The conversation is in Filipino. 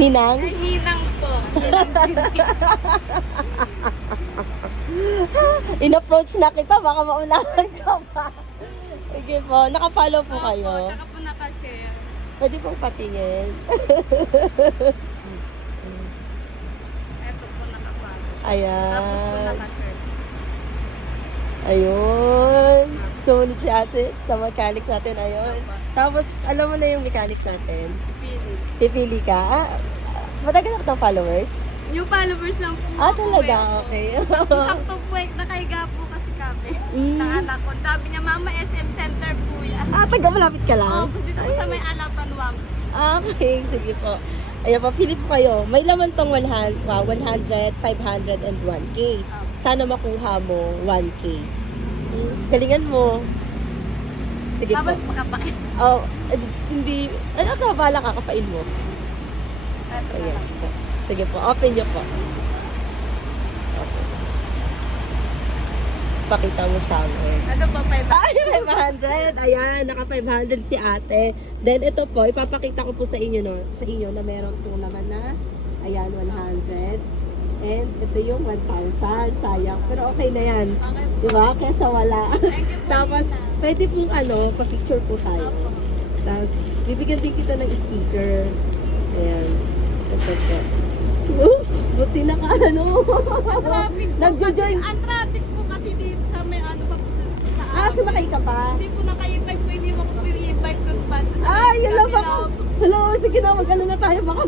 Ninang? Ay, ninang po. Ninang In-approach na kita, baka maunahan ka pa. Sige po, nakafollow po Opo, kayo. tsaka po nakashare. Pwede pong patingin. Eto po nakapalo. Ayan. Tapos po nakashare. Ayun. Sumunod si ate sa mechanics natin. Ayun. Tapos, alam mo na yung mechanics natin. Pili. Pipili ka. Matagal na kitang followers? New followers lang po. Ah, ako talaga? eh. Okay. Sakto po eh. Nakahiga po kasi kami. Mm. Sa anak ko. Sabi niya, Mama, SM Center po yan. Taga malapit ka Oo, lang? dito po sa may Alapan Wang. Okay, sige po. Ayun po, pili po kayo. May laman tong 100, 500, and 1K. Sana makuha mo 1K. Galingan mo. Sige po. Dapat makapain. Oh, hindi. Ano ka, bala ka, kapain mo. Eto na Ayan lang. po. Sige po, open nyo po. Okay. Tapos pakita mo sa akin. Ano ba pa ito? Ay, 500! Ayan, naka 500 si ate. Then ito po, ipapakita ko po sa inyo, no, sa inyo na meron itong naman na, ayan, 100. And ito yung 1,000. Sayang. Pero okay na yan. Okay po. Diba? Kesa wala. Thank you po, Tapos, Nina. pwede pong pa-picture po tayo. Tapos, bibigyan din kita ng sticker. Ayan. Ito po. Buti na ka, ano? Traffic po Nagjo-join. kasi. Ang traffic po kasi dito sa may ano pa po. Sa Sumakay ka pa? Hindi po naka-e-bike po. Hindi mo po yung e-bike ng banda. Yun lang pa. Hello, sige na, mag-ano na tayo. Baka